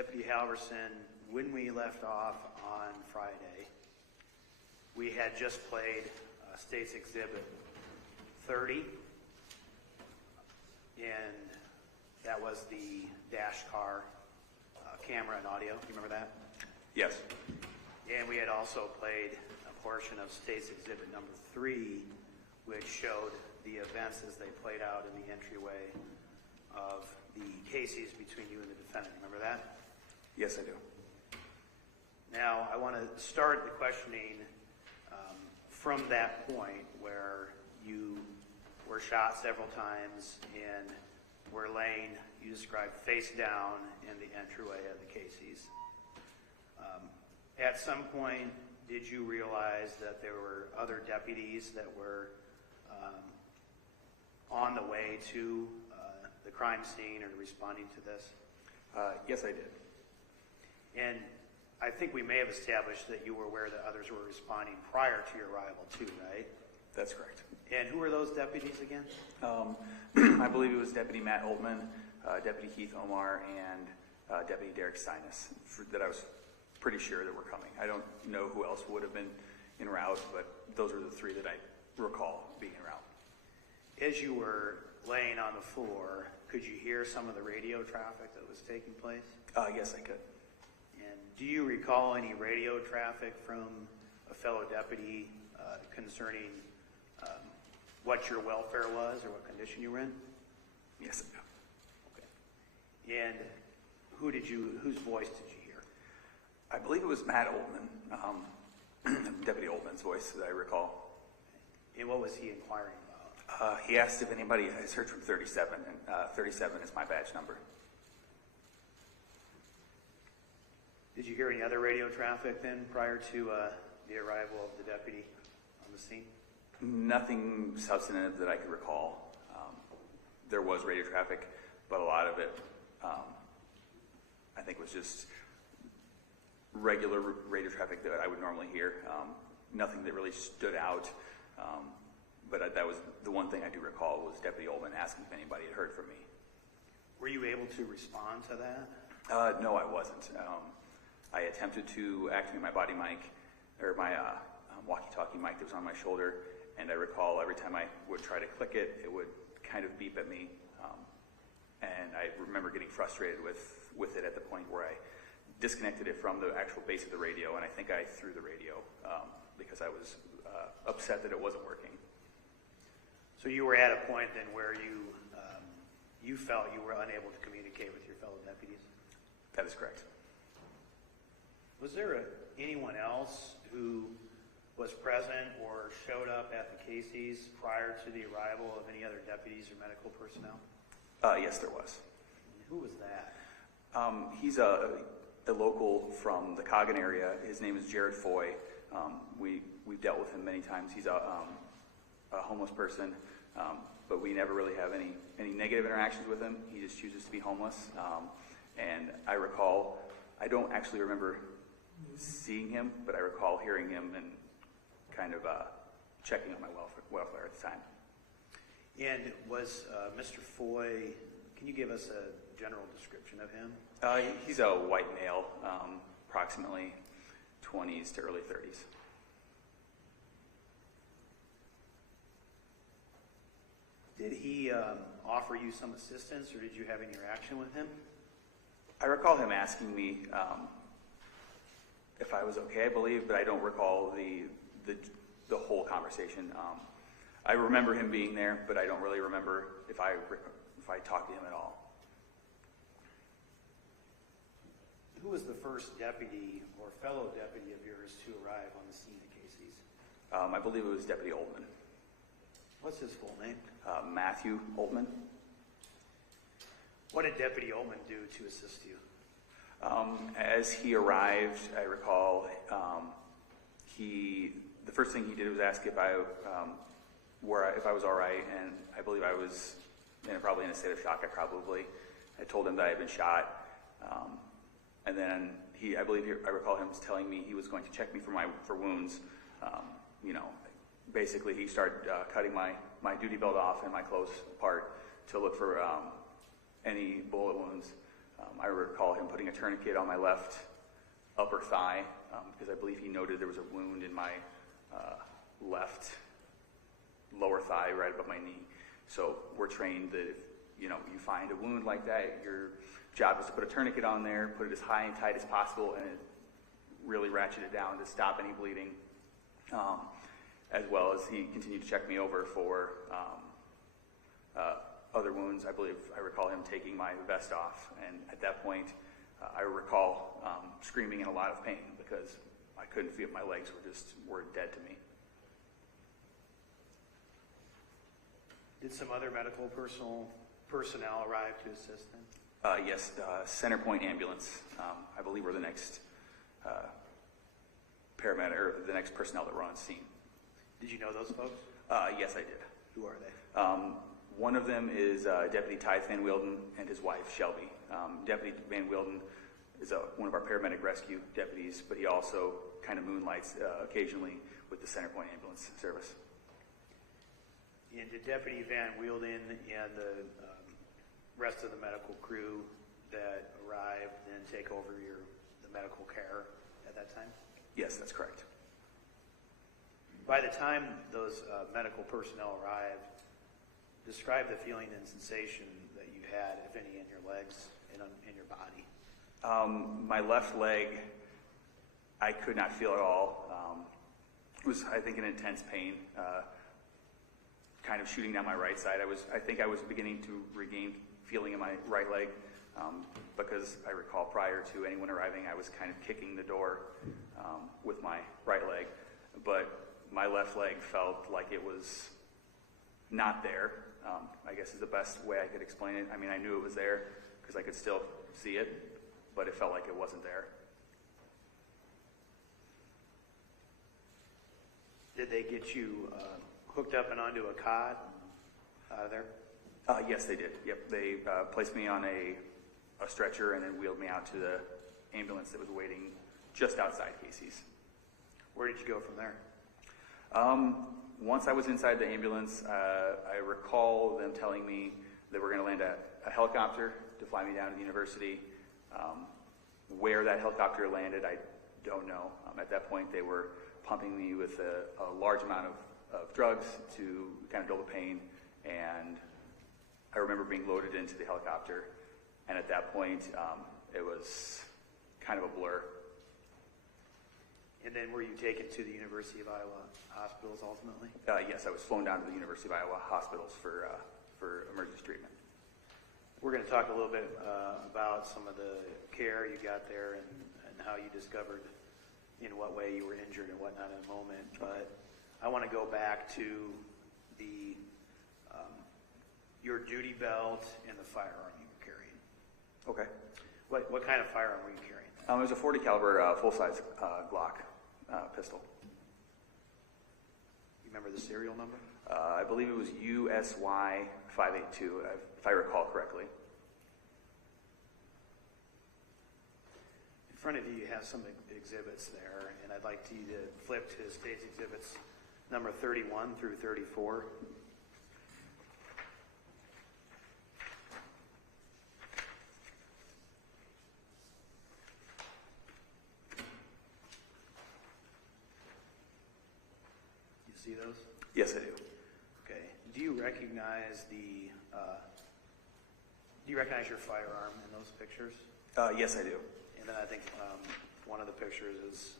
Deputy Halverson, when we left off on Friday, we had just played State's Exhibit 30, and that was the dash car camera and audio. You remember that? Yes. And we had also played a portion of State's Exhibit number 3, which showed the events as they played out in the entryway of the cases between you and the defendant. Remember that? Yes, I do. Now, I want to start the questioning from that point where you were shot several times and were laying, you described, face down in the entryway of the cases. At some point, did you realize that there were other deputies that were on the way to the crime scene or responding to this? Yes, I did. And I think we may have established that you were aware that others were responding prior to your arrival too, right? That's correct. And who were those deputies again? I believe it was Deputy Matt Oldman, Deputy Keith Omar, and Deputy Derek Sinus that I was pretty sure that were coming. I don't know who else would have been en route, but those are the three that I recall being en route. As you were laying on the floor, could you hear some of the radio traffic that was taking place? Yes, I could. And do you recall any radio traffic from a fellow deputy concerning what your welfare was or what condition you were in? Yes, I do. Okay. And whose voice did you hear? I believe it was Matt Oldman, Deputy Oldman's voice that I recall. And what was he inquiring about? He asked if anybody has heard from 37, and 37 is my badge number. Did you hear any other radio traffic then prior to the arrival of the deputy on the scene? Nothing substantive that I could recall. There was radio traffic, but a lot of it, I think, was just regular radio traffic that I would normally hear. Nothing that really stood out. But that was the one thing I do recall was Deputy Oldman asking if anybody had heard from me. Were you able to respond to that? No, I wasn't. I attempted to activate my body mic, or my walkie-talkie mic that was on my shoulder, and I recall every time I would try to click it, it would kind of beep at me. And I remember getting frustrated with it at the point where I disconnected it from the actual base of the radio, and I think I threw the radio because I was upset that it wasn't working. So you were at a point then where you felt you were unable to communicate with your fellow deputies? That is correct. Was there anyone else who was present or showed up at the cases prior to the arrival of any other deputies or medical personnel? Yes, there was. And who was that? He's a local from the Coggon area. His name is Jared Foy. We've dealt with him many times. He's a homeless person, but we never really have any negative interactions with him. He just chooses to be homeless. And I recall, I don't actually remember seeing him, but I recall hearing him and kind of checking on my welfare at the time. And was Mr. Foy, can you give us a general description of him? He's a white male, approximately 20s to early 30s. Did he offer you some assistance, or did you have any interaction with him? I recall him asking me if I was okay, I believe, but I don't recall the whole conversation. I remember him being there, but I don't really remember if I talked to him at all. Who was the first deputy or fellow deputy of yours to arrive on the scene of cases? I believe it was Deputy Oldman. What's his full name? Matthew Oldman. What did Deputy Oldman do to assist you? As he arrived, I recall the first thing he did was ask if I was all right, and I believe I was probably in a state of shock. I told him that I had been shot, and then I recall him telling me he was going to check me for wounds. Basically he started cutting my duty belt off and my clothes apart to look for any bullet wounds. I recall him putting a tourniquet on my left upper thigh because I believe he noted there was a wound in my left lower thigh right above my knee. So we're trained that if you find a wound like that, your job is to put a tourniquet on there, put it as high and tight as possible, and really ratchet it down to stop any bleeding. As well as he continued to check me over for other wounds. I recall him taking my vest off, and at that point, I recall screaming in a lot of pain because I couldn't feel, my legs were dead to me. Did some other medical personnel arrive to assist them? Yes, Center Point Ambulance, I believe, were the next paramedic or the next personnel that were on scene. Did you know those folks? Yes, I did. Who are they? One of them is Deputy Ty Van Wilden and his wife, Shelby. Deputy Van Wilden is one of our paramedic rescue deputies, but he also kind of moonlights occasionally with the Center Point Ambulance Service. And did Deputy Van Wilden and the rest of the medical crew that arrived then take over the medical care at that time? Yes, that's correct. By the time those medical personnel arrived, describe the feeling and sensation that you had, if any, in your legs and in your body. My left leg, I could not feel at all. It was, I think, an intense pain, kind of shooting down my right side. I think I was beginning to regain feeling in my right leg because I recall prior to anyone arriving, I was kind of kicking the door with my right leg, but my left leg felt like it was not there, I guess is the best way I could explain it. I mean, I knew it was there because I could still see it, but it felt like it wasn't there. Did they get you hooked up and onto a cot out of there? Yes, they did. Yep, they placed me on a stretcher and then wheeled me out to the ambulance that was waiting just outside Casey's. Where did you go from there? Once I was inside the ambulance, I recall them telling me that we're going to land a helicopter to fly me down to the university. Where that helicopter landed, I don't know. At that point, they were pumping me with a large amount of drugs to kind of dull the pain, and I remember being loaded into the helicopter, and at that point, it was kind of a blur. And then were you taken to the University of Iowa hospitals ultimately? Yes, I was flown down to the University of Iowa hospitals for emergency treatment. We're going to talk a little bit about some of the care you got there and how you discovered in what way you were injured and whatnot in a moment. But I want to go back to the your duty belt and the firearm you were carrying. Okay. What kind of firearm were you carrying? It was a .40 caliber full-size Glock pistol. You remember the serial number? I believe it was USY 582, if I recall correctly. In front of you, you have some exhibits there, and I'd like you to flip to State's Exhibits number 31 through 34. See those? Yes, I do. Okay. Do you recognize your firearm in those pictures? Yes, I do. And then I think one of the pictures is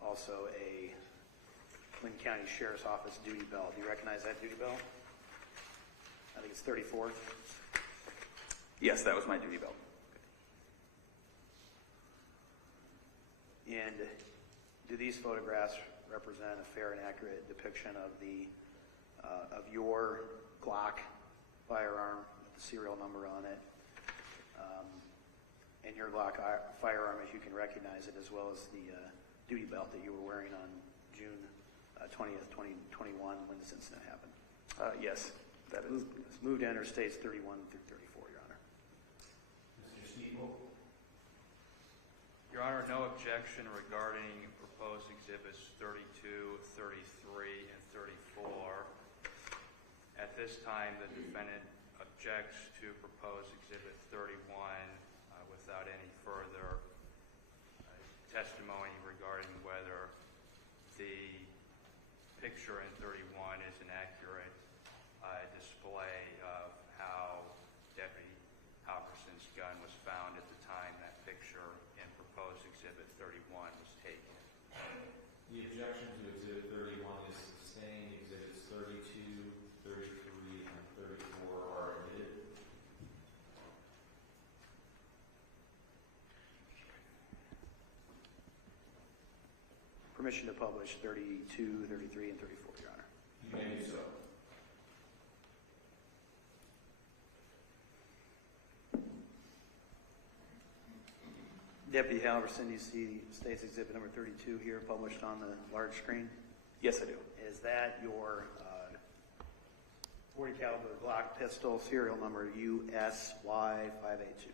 also a Linn County Sheriff's Office duty belt. Do you recognize that duty belt? I think it's 34. Yes, that was my duty belt. And do these photographs represent a fair and accurate depiction of of your Glock firearm with the serial number on it, and your Glock firearm as you can recognize it, as well as the duty belt that you were wearing on June 20th, 2021 when this incident happened? Yes, that is. Move to enter States 31 through 34, Your Honor. Mr. Steeple? Your Honor, no objection regarding proposed exhibits 32, 33, and 34. At this time, the defendant objects to proposed exhibit 31. without any further testimony regarding whether the picture in 31 is an accurate display of how Deputy Halverson's gun was found at the time that picture in proposed Exhibit 31 was taken. The objection to Exhibit 31 is sustained. Exhibits 32, 33, and 34 are omitted. Permission to publish 32, 33, and 34, Your Honor. You may do so. Deputy Halverson, you see State's Exhibit number 32 here published on the large screen. Yes, I do. Is that your 40 caliber Glock pistol, serial number USY582?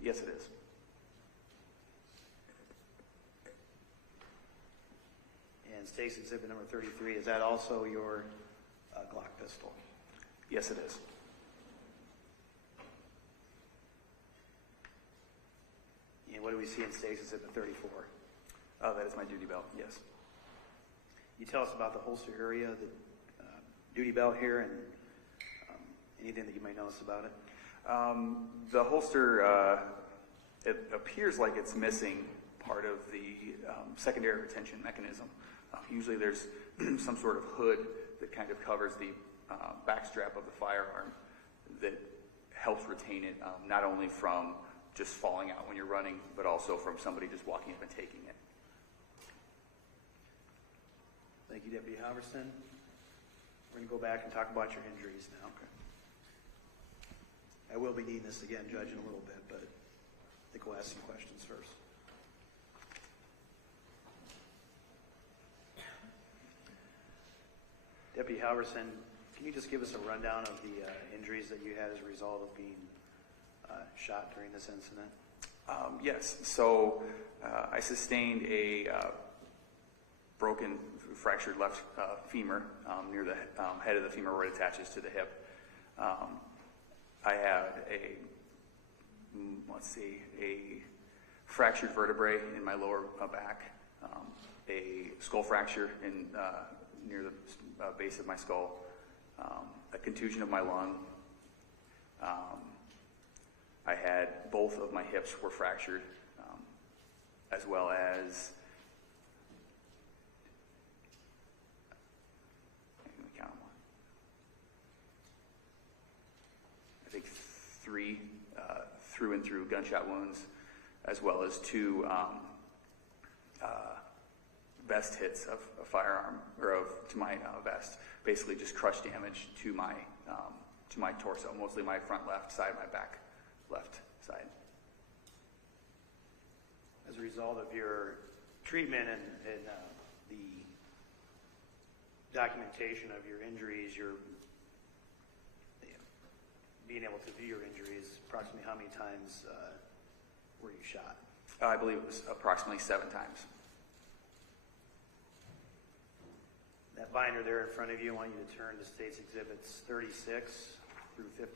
Yes, it is. And State's Exhibit number 33, is that also your Glock pistol? Yes, it is. And what do we see in State's Exhibit 34? That is my duty belt, yes. You tell us about the holster area, the duty belt here, and anything that you may notice about it? The holster, it appears like it's missing part of the secondary retention mechanism. Usually there's some sort of hood that kind of covers the backstrap of the firearm that helps retain it, not only from just falling out when you're running, but also from somebody just walking up and taking it. Thank you, Deputy Halverson. We're going to go back and talk about your injuries now. Okay. I will be needing this again, Judge, in a little bit, but I think we'll ask some questions first. Deputy Halverson, can you just give us a rundown of the injuries that you had as a result of being shot during this incident? Yes. So I sustained a broken, fractured left femur near the head of the femur where it attaches to the hip. I had a fractured vertebrae in my lower back, a skull fracture in near the base of my skull, a contusion of my lung. I had both of my hips were fractured, as well as I think 3 through and through gunshot wounds, as well as 2 vest hits of a firearm or to my vest. Basically, just crush damage to my torso, mostly my front left side, my back left side. As a result of your treatment and the documentation of your injuries, you're being able to view your injuries, approximately how many times were you shot? I believe it was approximately 7 times. That binder there in front of you, I want you to turn to State's Exhibits 36 through 55.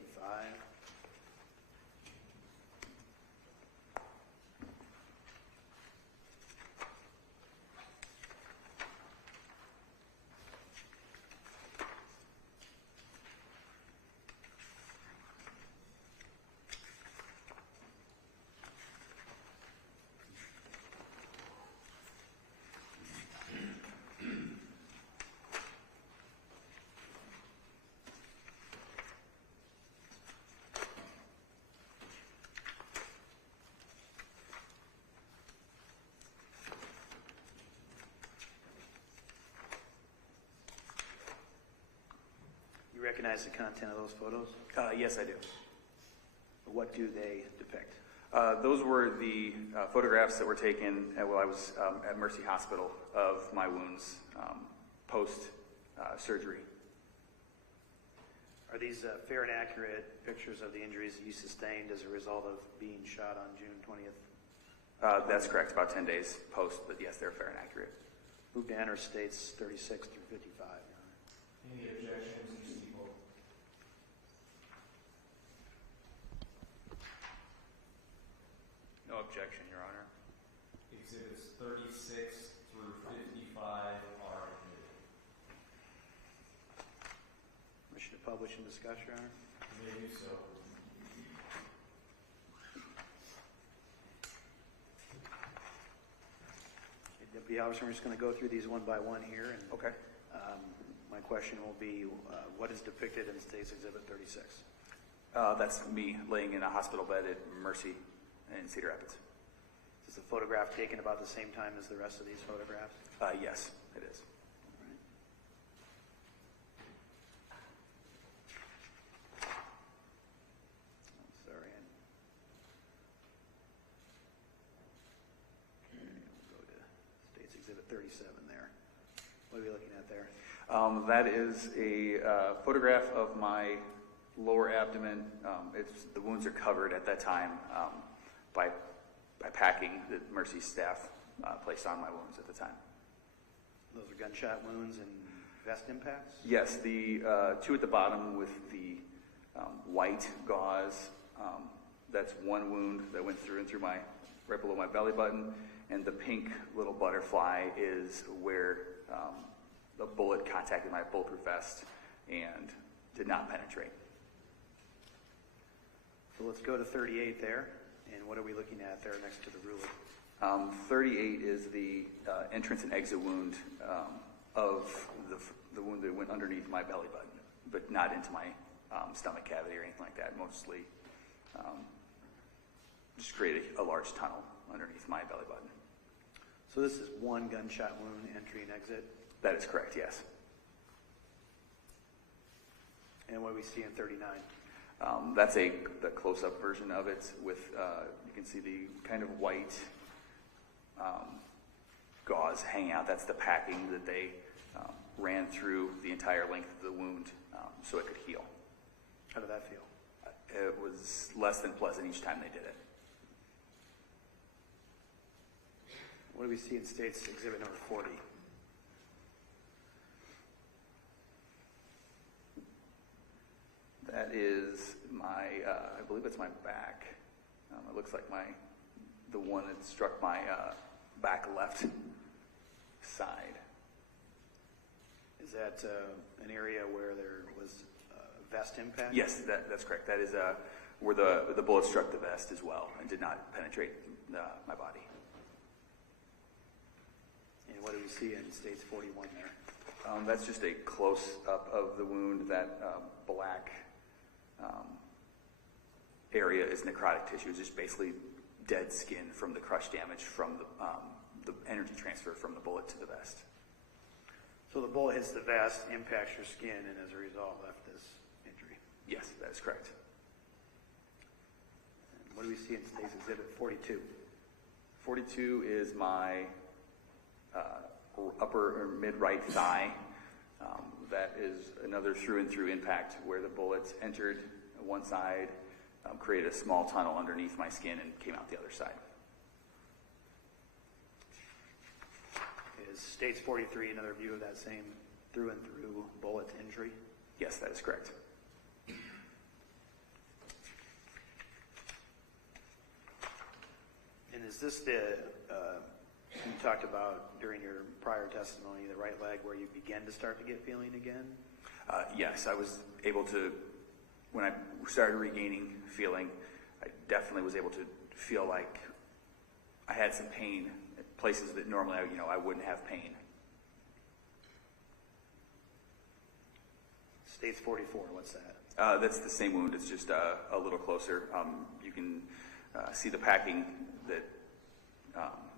Recognize the content of those photos? Yes, I do. What do they depict? Those were the photographs that were taken while I was at Mercy Hospital of my wounds post-surgery. Are these fair and accurate pictures of the injuries that you sustained as a result of being shot on June 20th? That's correct, about 10 days post, but yes, they're fair and accurate. Move to enter States 36 through 55. Any objections? No objection, Your Honor. Exhibits 36 through 55 are admitted. Wish to publish and discuss, Your Honor? You may do so. Deputy Halverson, we're just going to go through these one by one here. And, Okay. my question will be, what is depicted in State's Exhibit 36? That's me laying in a hospital bed at Mercy in Cedar Rapids. Is the photograph taken about the same time as the rest of these photographs? Yes, it is. All right. Oh, sorry. Okay, we'll go to State's Exhibit 37 there. What are we looking at there? That is a photograph of my lower abdomen. The wounds are covered at that time by packing that Mercy staff placed on my wounds at the time. Those are gunshot wounds and vest impacts? Yes, the two at the bottom with the white gauze, that's one wound that went through and through right below my belly button, and the pink little butterfly is where the bullet contacted my bulletproof vest and did not penetrate. So let's go to 38 there. And what are we looking at there next to the ruler? 38 is the entrance and exit wound of the wound that went underneath my belly button, but not into my stomach cavity or anything like that. Mostly just created a large tunnel underneath my belly button. So this is one gunshot wound, entry and exit. That is correct, yes. And what do we see in 39? That's the close-up version of it with, you can see the kind of white gauze hanging out. That's the packing that they ran through the entire length of the wound so it could heal. How did that feel? It was less than pleasant each time they did it. What do we see in State's Exhibit number 40? That is my, I believe it's my back. It looks like the one that struck my back left side. Is that an area where there was vest impact? Yes, that's correct. That is where the bullet struck the vest as well and did not penetrate my body. And what do we see in State's 41 there? That's just a close-up of the wound. That black area is necrotic tissue. It's just basically dead skin from the crush damage from the energy transfer from the bullet to the vest. So the bullet hits the vest, impacts your skin, and as a result left this injury. Yes, that is correct. And what do we see in State's Exhibit 42? 42 is my upper or mid-right thigh. That is another through-and-through impact where the bullet entered one side, created a small tunnel underneath my skin, and came out the other side. Is State's 43 another view of that same through-and-through bullet injury? Yes, that is correct. And is this the, you talked about during your prior testimony, the right leg where you began to start to get feeling again? Yes, I was able to, when I started regaining feeling, I definitely was able to feel like I had some pain at places that normally I wouldn't have pain. State's 44, what's that? That's the same wound. It's just a little closer. You can see the packing that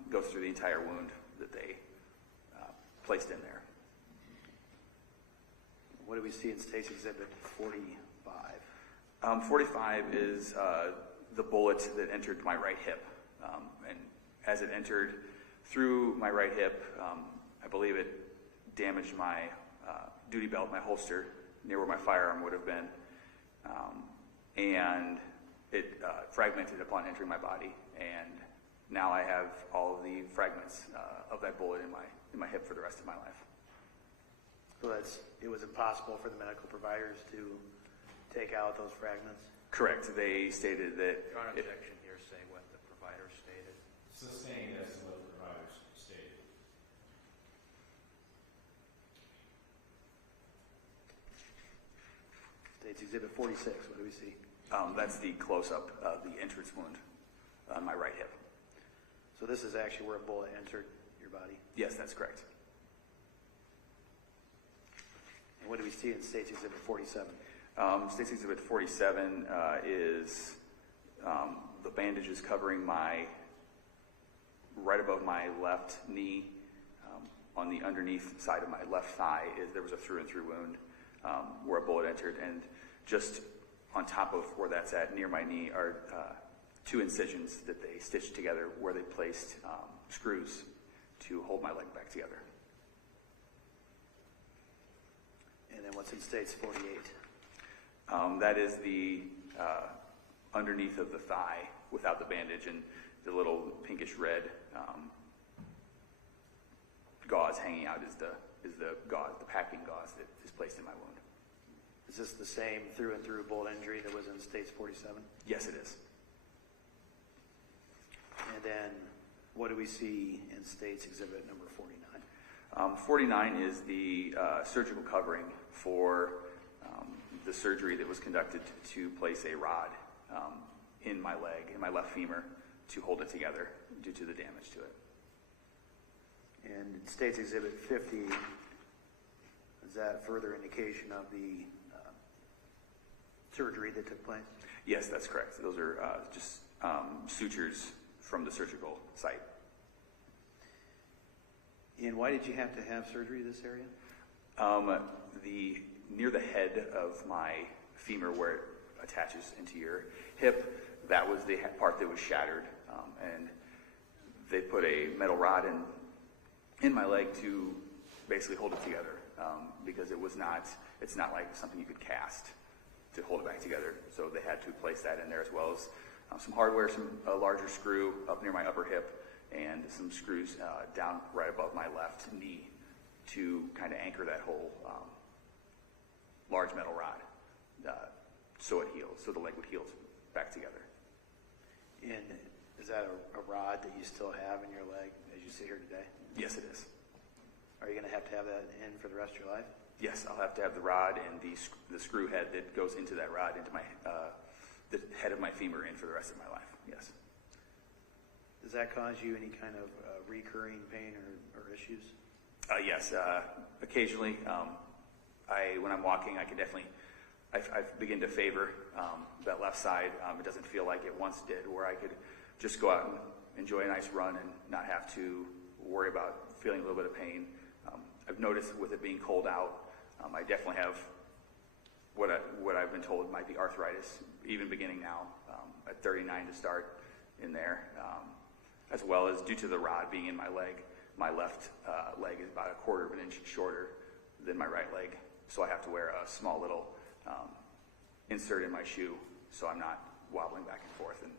goes through the entire wound that they placed in there. What do we see in State's Exhibit 45? 45 is the bullet that entered my right hip. And as it entered through my right hip, I believe it damaged my duty belt, my holster, near where my firearm would have been. And it fragmented upon entering my body. And now I have all of the fragments of that bullet in my hip for the rest of my life. So it was impossible for the medical providers to take out those fragments? Correct. They stated that... Your Honor, objection here, say what the provider stated. sustained as to what the providers stated. State's Exhibit 46, what do we see? That's the close-up of the entrance wound on my right hip. So this is actually where a bullet entered your body. Yes, that's correct. And what do we see in State's Exhibit 47? State's Exhibit 47 is the bandages covering right above my left knee. On the underneath side of my left thigh, there was a through-and-through wound where a bullet entered, and just on top of where that's at, near my knee, are 2 incisions that they stitched together where they placed screws to hold my leg back together. And then what's in State's 48? That is the underneath of the thigh without the bandage, and the little pinkish red gauze hanging out is the gauze, the packing gauze that is placed in my wound. Is this the same through-and-through bullet injury that was in State's 47? Yes, it is. And then what do we see in State's Exhibit number 49? 49 is the surgical covering for the surgery that was conducted to place a rod in my leg, in my left femur, to hold it together due to the damage to it. And in State's Exhibit 50, is that further indication of the surgery that took place? Yes, that's correct. Those are just sutures from the surgical site. And why did you have to have surgery this area? Near the head of my femur, where it attaches into your hip, that was the part that was shattered, and they put a metal rod in my leg to basically hold it together, because it's not like something you could cast to hold it back together. So they had to place that in there, as well as some hardware, a larger screw up near my upper hip, and some screws down right above my left knee to kind of anchor that whole large metal rod, so it heals, so the leg would heal back together. And is that a rod that you still have in your leg as you sit here today? Yes, it is. Are you going to have that in for the rest of your life? Yes, I'll have to have the rod and the screw head that goes into that rod, into my the head of my femur, in for the rest of my life. Yes. Does that cause you any kind of recurring pain or issues? Yes, occasionally. When I'm walking, I can definitely, I begin to favor that left side. It doesn't feel like it once did, where I could just go out and enjoy a nice run and not have to worry about feeling a little bit of pain. I've noticed with it being cold out, I definitely have what I've been told might be arthritis, even beginning now at 39 to start in there, as well as due to the rod being in my leg. My left leg is about 1/4 of an inch shorter than my right leg, so I have to wear a small little insert in my shoe so I'm not wobbling back and forth and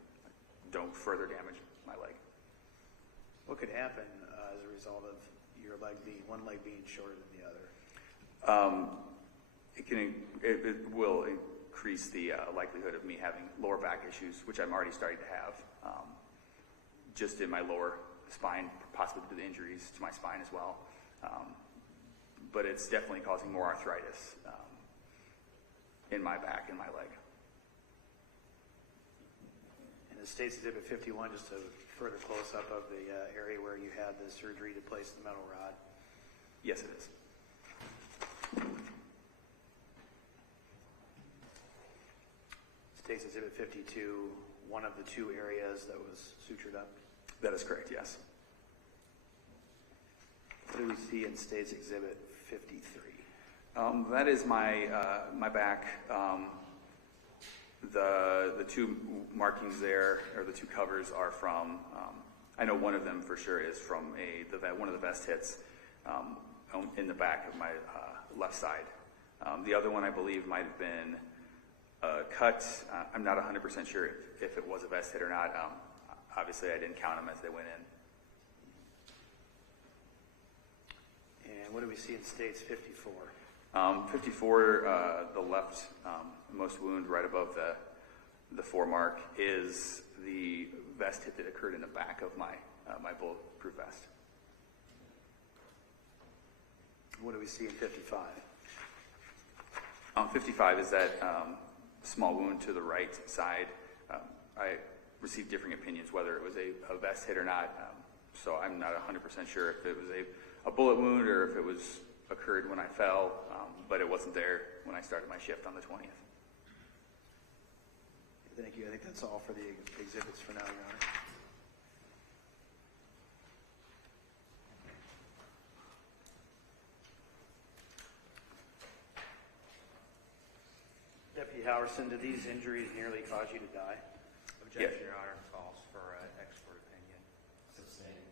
don't further damage my leg. What could happen as a result of your one leg being shorter than the other? It will increase the likelihood of me having lower back issues, which I'm already starting to have, just in my lower spine, possibly due to the injuries to my spine as well. But it's definitely causing more arthritis in my back and my leg. And the State's Exhibit 51, just a further close-up of the area where you had the surgery to place the metal rod. Yes, it is. State's Exhibit 52, one of the 2 areas that was sutured up. That is correct, yes. What do we see in State's Exhibit 53? That is my back. The 2 markings there, or the 2 covers, are from, I know one of them for sure is from one of the vest hits in the back of my left side. The other one, I believe, might have been cut. I'm not 100% sure if it was a vest hit or not. Obviously, I didn't count them as they went in. And what do we see in State's 54? 54, the left most wound right above the foremark is the vest hit that occurred in the back of my my bulletproof vest. What do we see in 55? 55 is that small wound to the right side. I received differing opinions whether it was a vest hit or not, so I'm not 100% sure if it was a bullet wound or if it was occurred when I fell, but it wasn't there when I started my shift on the 20th. Thank you. I think that's all for the exhibits for now, Your Honor. Deputy Halverson, did these injuries nearly cause you to die? Objection, Your Honor, calls for expert opinion. Sustained.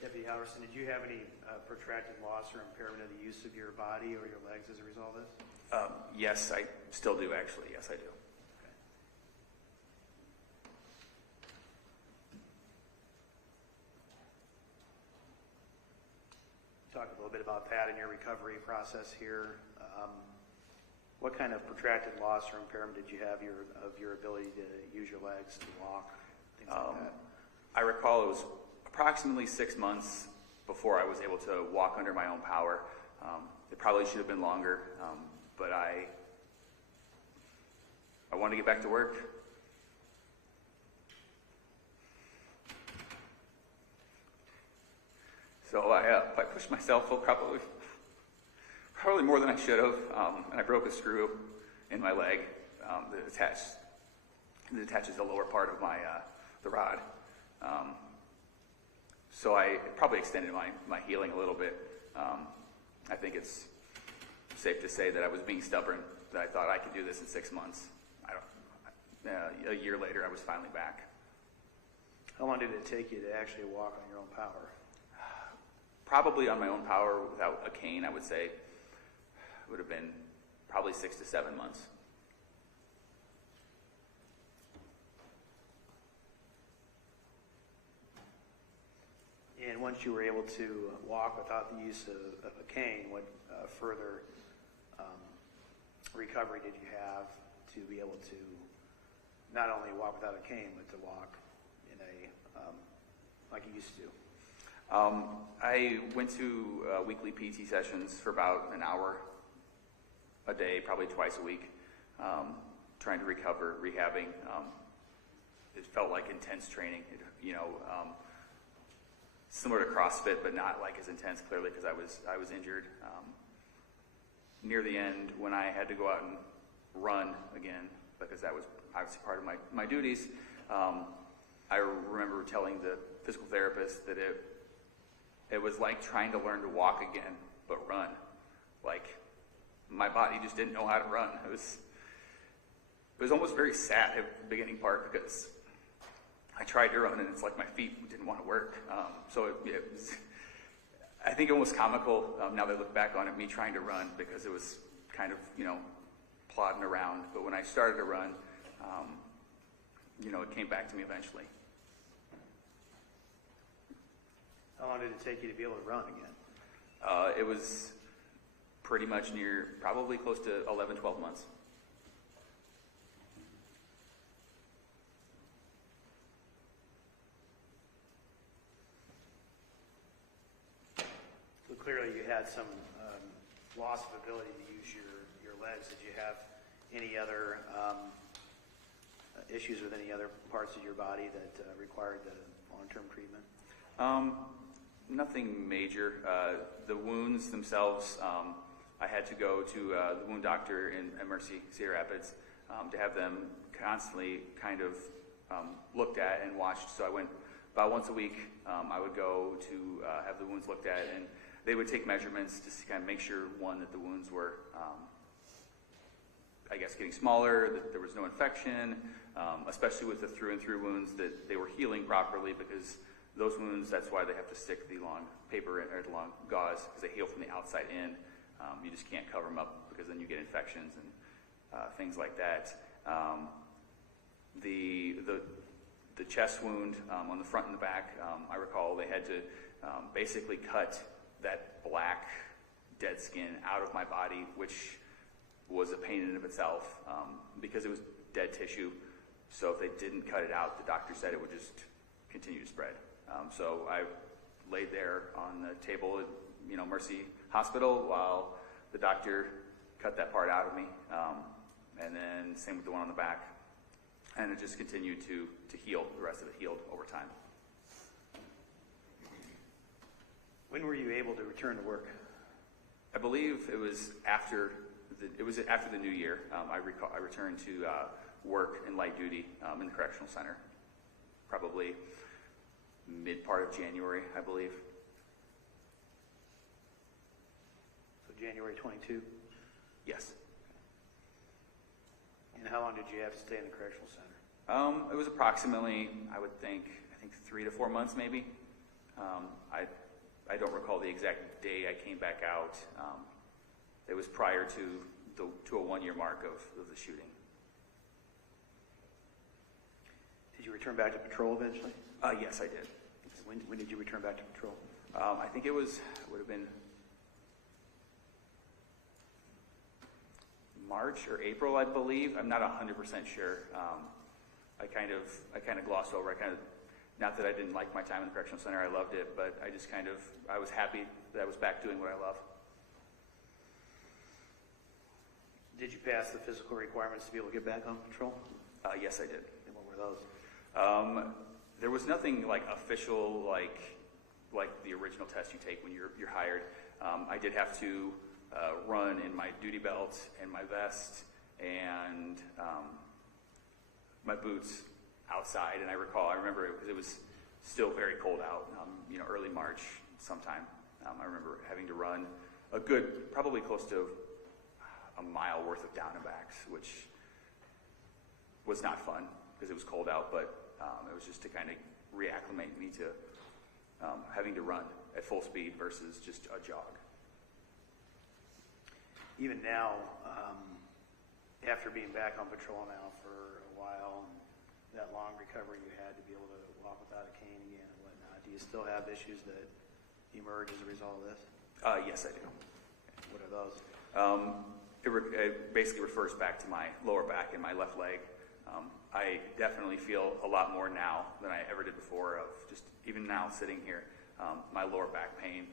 Deputy Halverson, did you have any protracted loss or impairment of the use of your body or your legs as a result of this? Yes, I still do, actually. Yes, I do. Okay. Talk a little bit about that in your recovery process here. What kind of protracted loss or impairment did you have of your ability to use your legs to walk, things like that? I recall it was approximately 6 months before I was able to walk under my own power. It probably should have been longer, but I wanted to get back to work. So I pushed myself probably more than I should have, and I broke a screw in my leg that attaches the lower part of the rod. So I probably extended my healing a little bit. I think it's safe to say that I was being stubborn, that I thought I could do this in 6 months. A year later, I was finally back. How long did it take you to actually walk on your own power? Probably on my own power without a cane, I would say, would have been probably 6 to 7 months. And once you were able to walk without the use of a cane, what further recovery did you have to be able to not only walk without a cane, but to walk in like you used to? I went to weekly PT sessions for about an hour a day, probably twice a week, trying to recover, rehabbing. It felt like intense training, similar to CrossFit, but not like as intense, clearly, because I was injured. Near the end, when I had to go out and run again, because that was obviously part of my duties, I remember telling the physical therapist that it was like trying to learn to walk again, but run. Like, my body just didn't know how to run. It was almost very sad at the beginning part, because I tried to run and it's like my feet didn't want to work. So it was, I think, almost comical now that I look back on it, me trying to run, because it was kind of, plodding around. But when I started to run, it came back to me eventually. How long did it take you to be able to run again? It was pretty much probably close to 11, 12 months. So clearly you had some loss of ability to use your legs. Did you have any other issues with any other parts of your body that required the long-term treatment? Nothing major. The wounds themselves, I had to go to the wound doctor in Mercy, Cedar Rapids, to have them constantly kind of looked at and watched. So I went about once a week. I would go to have the wounds looked at, and they would take measurements to kind of make sure, one, that the wounds were, getting smaller, that there was no infection, especially with the through-and-through wounds, that they were healing properly, because those wounds, that's why they have to stick the long paper or the long gauze, because they heal from the outside in. You just can't cover them up, because then you get infections and things like that. The chest wound on the front and the back, I recall they had to basically cut that black dead skin out of my body, which was a pain in and of itself because it was dead tissue. So if they didn't cut it out, the doctor said it would just continue to spread. So I laid there on the table at Mercy Hospital while the doctor cut that part out of me. And then same with the one on the back. And it just continued to heal. The rest of it healed over time. When were you able to return to work? I believe it was after the new year. I returned to work in light duty in the correctional center, probably mid part of January, I believe. So January 22? Yes. And how long did you have to stay in the correctional center? It was approximately, I think 3 to 4 months maybe. I don't recall the exact day I came back out. It was prior to a 1-year mark of the shooting. Did you return back to patrol eventually? Yes, I did. When did you return back to patrol? I think it would have been March or April, I believe. I'm not 100% sure. I kind of glossed over. Not that I didn't like my time in the correctional center. I loved it, but I was happy that I was back doing what I love. Did you pass the physical requirements to be able to get back on patrol? Yes, I did. And what were those? There was nothing like official, like the original test you take when you're hired. I did have to run in my duty belt and my vest and my boots outside. And I remember it because it was still very cold out. Early March sometime. I remember having to run a good, probably close to a mile worth of down and backs, which was not fun because it was cold out, but it was just to kind of reacclimate me to having to run at full speed versus just a jog. Even now, after being back on patrol now for a while, and that long recovery you had to be able to walk without a cane again and whatnot, do you still have issues that emerge as a result of this? Yes, I do. What are those? It basically refers back to my lower back and my left leg. I definitely feel a lot more now than I ever did before. Of just even now sitting here, my lower back pain.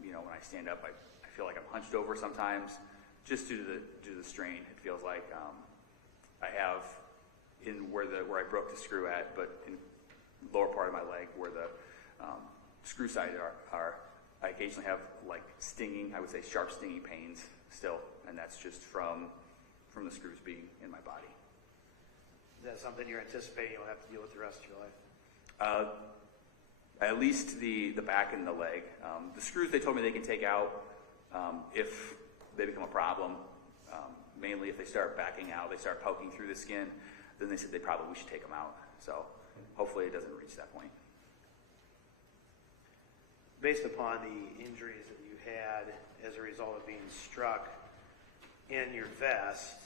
When I stand up, I feel like I'm hunched over sometimes, just due to the strain. It feels like I have in where I broke the screw at, but in the lower part of my leg where the screw side are. I occasionally have like stinging, I would say sharp stinging pains still, and that's just from the screws being in my body. Is that something you're anticipating you'll have to deal with the rest of your life? At least the back and the leg. The screws, they told me they can take out if they become a problem. Mainly if they start backing out, they start poking through the skin, then they said we should take them out. So hopefully it doesn't reach that point. Based upon the injuries that you had as a result of being struck in your vest,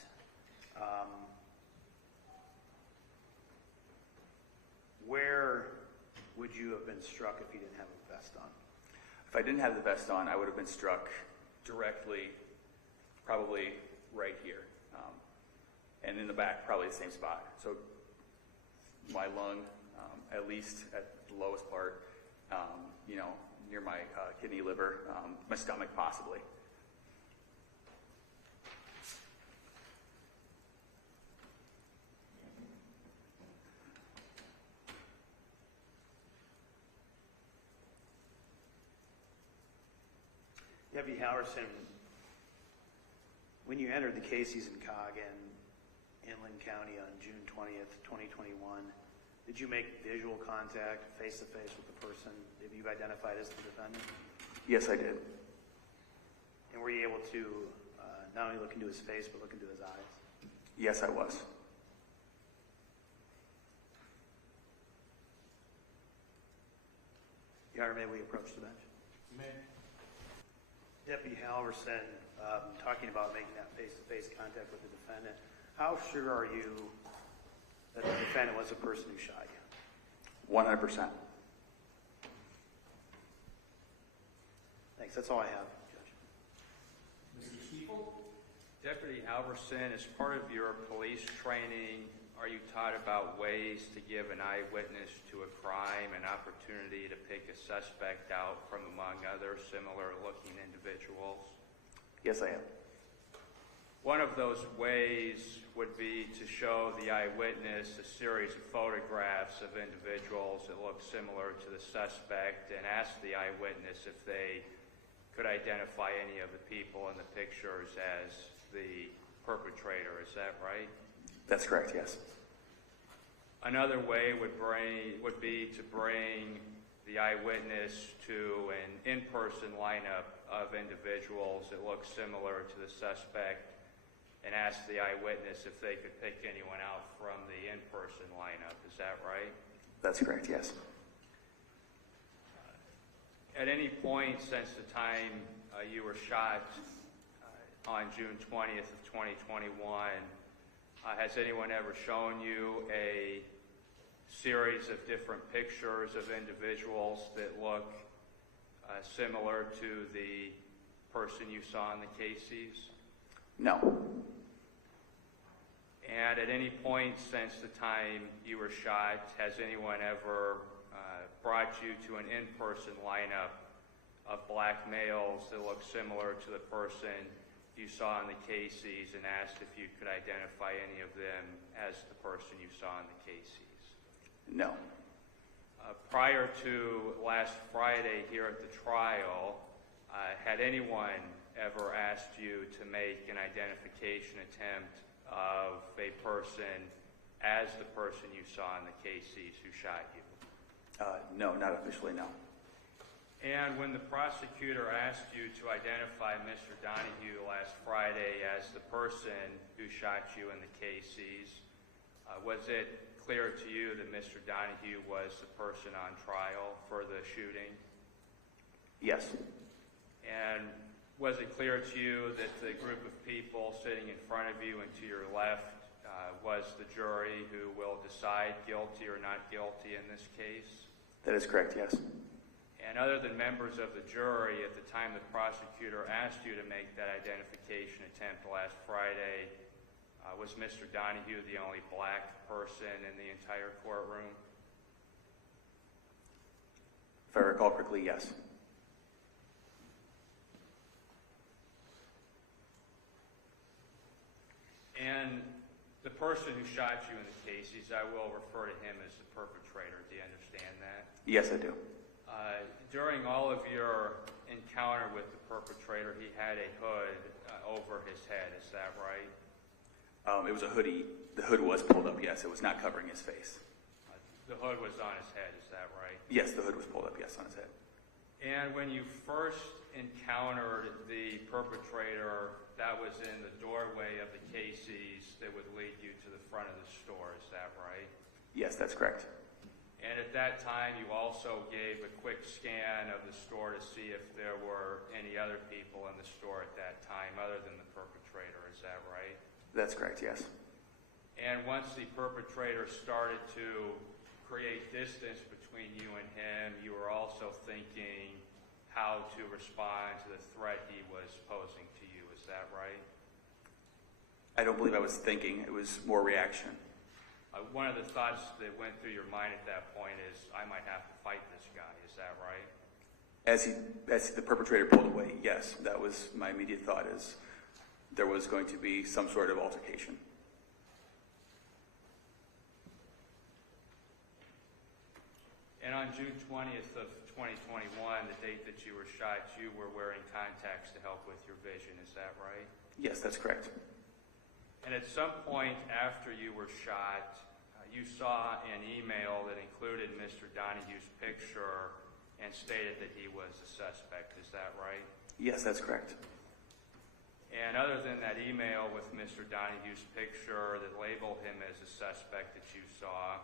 where would you have been struck if you didn't have a vest on? If I didn't have the vest on, I would have been struck directly, probably right here. And in the back, probably the same spot. So my lung, at least at the lowest part, near my kidney, liver, my stomach possibly. Deputy Halverson, when you entered the Casey's in Coggon in Linn County on June 20th, 2021, did you make visual contact face-to-face with the person that you've identified as the defendant? Yes, I did. And were you able to not only look into his face, but look into his eyes? Yes, I was. Your Honor, may we approach the bench? May. Deputy Halverson, talking about making that face-to-face contact with the defendant, how sure are you that the defendant was the person who shot you? 100%. Thanks. That's all I have, Judge. Mr. Stiefel? Deputy Halverson, as part of your police training, are you taught about ways to give an eyewitness to a crime an opportunity to pick a suspect out from among other similar-looking individuals? Yes, I am. One of those ways would be to show the eyewitness a series of photographs of individuals that look similar to the suspect and ask the eyewitness if they could identify any of the people in the pictures as the perpetrator. Is that right? That's correct, yes. Another way would be to bring the eyewitness to an in-person lineup of individuals that look similar to the suspect and ask the eyewitness if they could pick anyone out from the in-person lineup. Is that right? That's correct, yes. At any point since the time you were shot on June 20th of 2021, has anyone ever shown you a series of different pictures of individuals that look similar to the person you saw in the Casey's? No. And at any point since the time you were shot, has anyone ever brought you to an in-person lineup of black males that look similar to the person you saw in the Casey's and asked if you could identify any of them as the person you saw in the Casey's? No. Prior to last Friday here at the trial, had anyone ever asked you to make an identification attempt of a person as the person you saw in the Casey's who shot you? No, not officially, no. And when the prosecutor asked you to identify Mr. Donahue last Friday as the person who shot you in the Casey's, was it clear to you that Mr. Donahue was the person on trial for the shooting? Yes. And was it clear to you that the group of people sitting in front of you and to your left was the jury who will decide guilty or not guilty in this case? That is correct, yes. And other than members of the jury, at the time the prosecutor asked you to make that identification attempt last Friday, was Mr. Donahue the only black person in the entire courtroom? If I recall correctly, yes. And the person who shot you in the Casey's, I will refer to him as the perpetrator. Do you understand that? Yes, I do. During all of your encounter with the perpetrator, he had a hood over his head. Is that right? It was a hoodie. The hood was pulled up, yes. It was not covering his face. The hood was on his head. Is that right? Yes, the hood was pulled up, yes, on his head. And when you first encountered the perpetrator, that was in the doorway of the Casey's that would lead you to the front of the store. Is that right? Yes, that's correct. And at that time, you also gave a quick scan of the store to see if there were any other people in the store at that time other than the perpetrator. Is that right? That's correct, yes. And once the perpetrator started to create distance between you and him, you were also thinking how to respond to the threat he was posing to you. Is that right? I don't believe I was thinking. It was more reaction. One of the thoughts that went through your mind at that point is, I might have to fight this guy. Is that right? As the perpetrator pulled away, yes. That was my immediate thought, is there was going to be some sort of altercation. And on June 20th of 2021, the date that you were shot, you were wearing contacts to help with your vision. Is that right? Yes, that's correct. And at some point after you were shot, you saw an email that included Mr. Donahue's picture and stated that he was a suspect. Is that right? Yes, that's correct. And other than that email with Mr. Donahue's picture that labeled him as a suspect that you saw,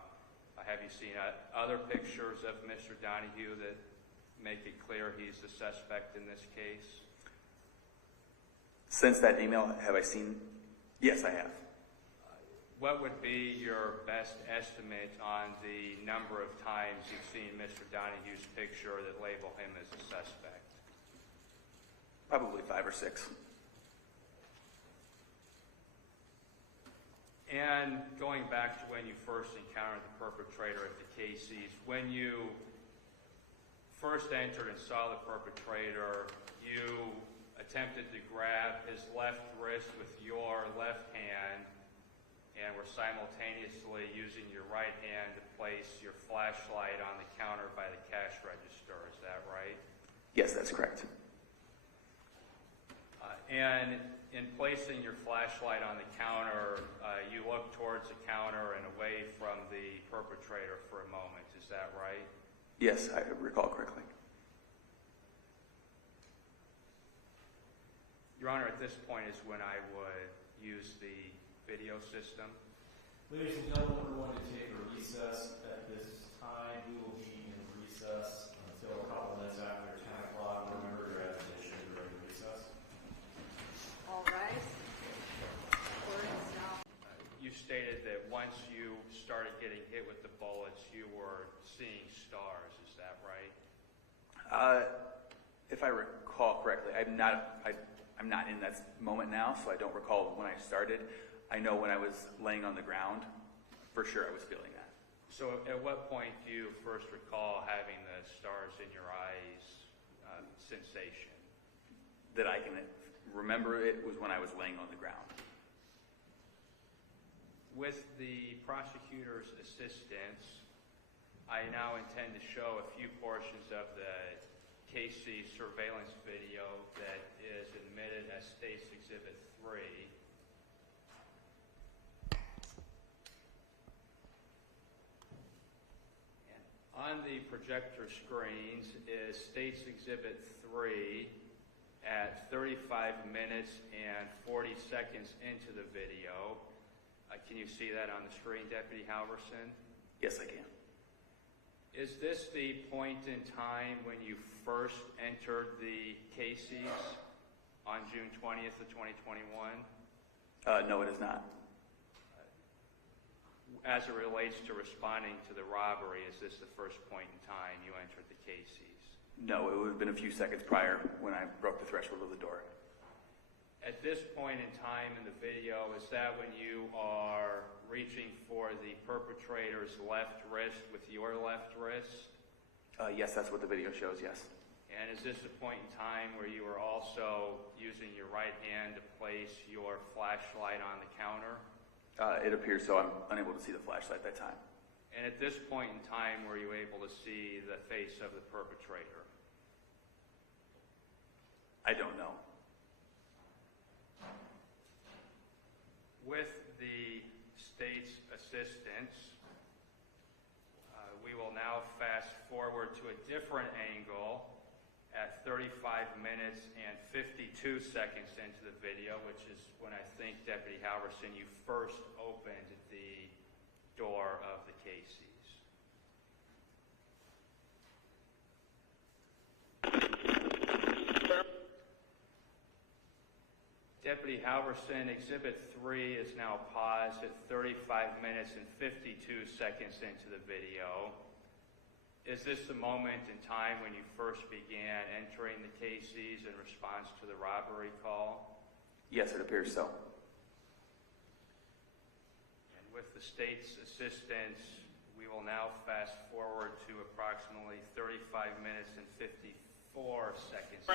have you seen other pictures of Mr. Donahue that make it clear he's the suspect in this case? Since that email, have I seen? Yes, I have. What would be your best estimate on the number of times you've seen Mr. Donahue's picture that label him as a suspect? Probably 5 or 6. And going back to when you first encountered the perpetrator at the Casey's, when you first entered and saw the perpetrator, you attempted to grab his left wrist with your left hand and were simultaneously using your right hand to place your flashlight on the counter by the cash register. Is that right? Yes, that's correct. And in placing your flashlight on the counter, you looked towards the counter and away from the perpetrator for a moment. Is that right? Yes, I recall correctly. Your Honor, at this point is when I would use the video system. Ladies and gentlemen, we're going to take a recess at this time. We will be in recess until a couple minutes after 10 o'clock. Remember your admonition during recess. All rise. Court is now. You stated that once you started getting hit with the bullets, you were seeing stars. Is that right? If I recall correctly, I'm not in that moment now, so I don't recall when I started. I know when I was laying on the ground, for sure I was feeling that. So at what point do you first recall having the stars in your eyes sensation? That I can remember it was when I was laying on the ground. With the prosecutor's assistance, I now intend to show a few portions of the Casey surveillance video that is admitted as State's Exhibit 3. And on the projector screens is State's Exhibit 3 at 35 minutes and 40 seconds into the video. Can you see that on the screen, Deputy Halverson? Yes, I can. Is this the point in time when you first entered the Casey's on June 20th of 2021? No, it is not. As it relates to responding to the robbery, is this the first point in time you entered the Casey's? No, it would have been a few seconds prior when I broke the threshold of the door. At this point in time in the video, is that when you are reaching for the perpetrator's left wrist with your left wrist? Yes, that's what the video shows, yes. And is this a point in time where you are also using your right hand to place your flashlight on the counter? It appears so. I'm unable to see the flashlight at that time. And at this point in time, were you able to see the face of the perpetrator? I don't know. With the State's assistance, we will now fast forward to a different angle at 35 minutes and 52 seconds into the video, which is when I think, Deputy Halverson, you first opened the door of the Casey's. Deputy Halverson, Exhibit 3 is now paused at 35 minutes and 52 seconds into the video. Is this the moment in time when you first began entering the Casey's in response to the robbery call? Yes, it appears so. And with the State's assistance, we will now fast forward to approximately 35 minutes and 54 seconds.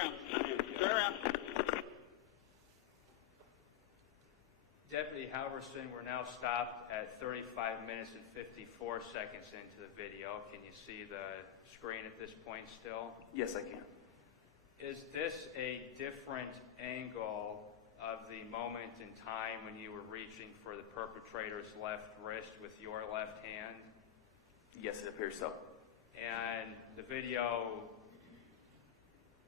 Deputy Halverson, we're now stopped at 35 minutes and 54 seconds into the video. Can you see the screen at this point still? Yes, I can. Is this a different angle of the moment in time when you were reaching for the perpetrator's left wrist with your left hand? Yes, it appears so. And the video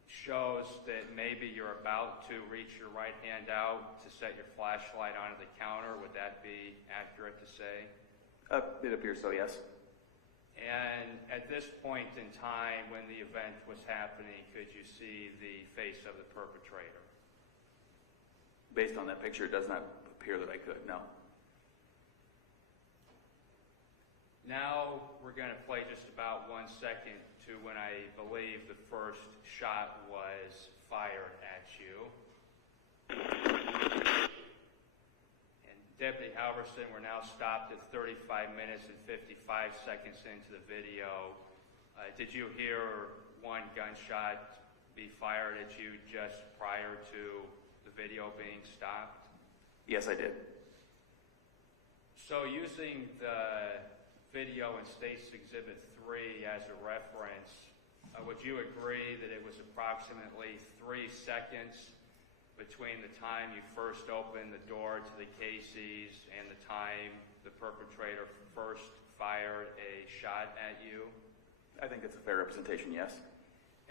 shows that maybe you're about to reach your right hand out to set your flashlight onto the counter. Would that be accurate to say? It appears so, yes. And at this point in time when the event was happening, could you see the face of the perpetrator? Based on that picture, it does not appear that I could, no. Now we're going to play just about 1 second to when I believe the first shot was fired at you. And Deputy Halverson, we're now stopped at 35 minutes and 55 seconds into the video. Did you hear one gunshot be fired at you just prior to the video being stopped? Yes, I did. So using the video in State's Exhibit 3 as a reference, would you agree that it was approximately 3 seconds between the time you first opened the door to the Casey's and the time the perpetrator first fired a shot at you? I think it's a fair representation, yes.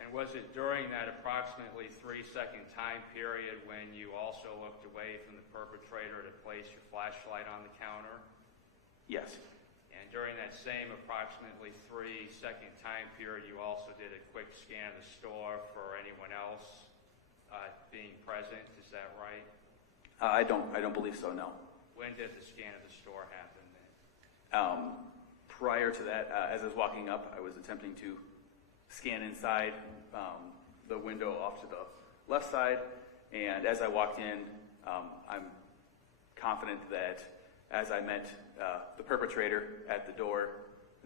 And was it during that approximately 3-second time period when you also looked away from the perpetrator to place your flashlight on the counter? Yes. And during that same approximately 3-second time period, you also did a quick scan of the store for anyone else being present. Is that right? I don't believe so, no. When did the scan of the store happen then? Prior to that, as I was walking up, I was attempting to scan inside the window off to the left side, and as I walked in, I'm confident that as I met the perpetrator at the door,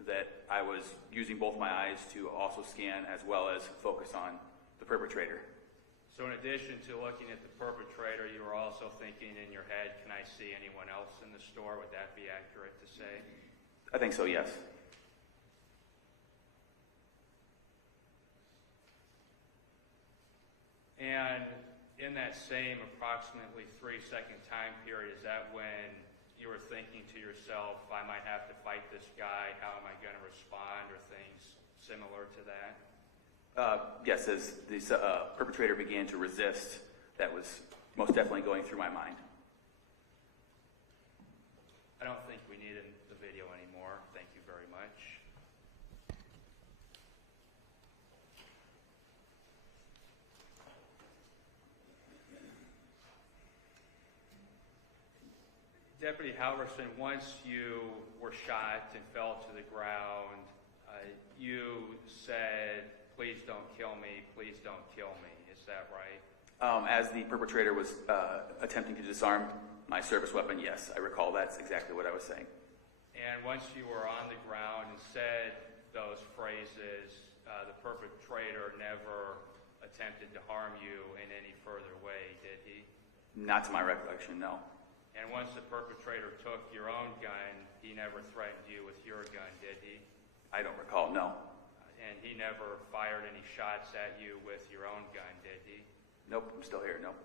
that I was using both my eyes to also scan as well as focus on the perpetrator. So in addition to looking at the perpetrator, you were also thinking in your head, can I see anyone else in the store? Would that be accurate to say? I think so, yes. And in that same approximately 3-second time period, is that when you were thinking to yourself, I might have to fight this guy, how am I going to respond, or things similar to that? Yes, as the perpetrator began to resist, that was most definitely going through my mind. I don't think we need the video anymore. Thank you very much. Deputy Halverson, once you were shot and fell to the ground, you said, please don't kill me, please don't kill me. Is that right? As the perpetrator was attempting to disarm my service weapon, yes, I recall that's exactly what I was saying. And once you were on the ground and said those phrases, the perpetrator never attempted to harm you in any further way, did he? Not to my recollection, no. And once the perpetrator took your own gun, he never threatened you with your gun, did he? I don't recall, no. And he never fired any shots at you with your own gun, did he? Nope, I'm still here, nope.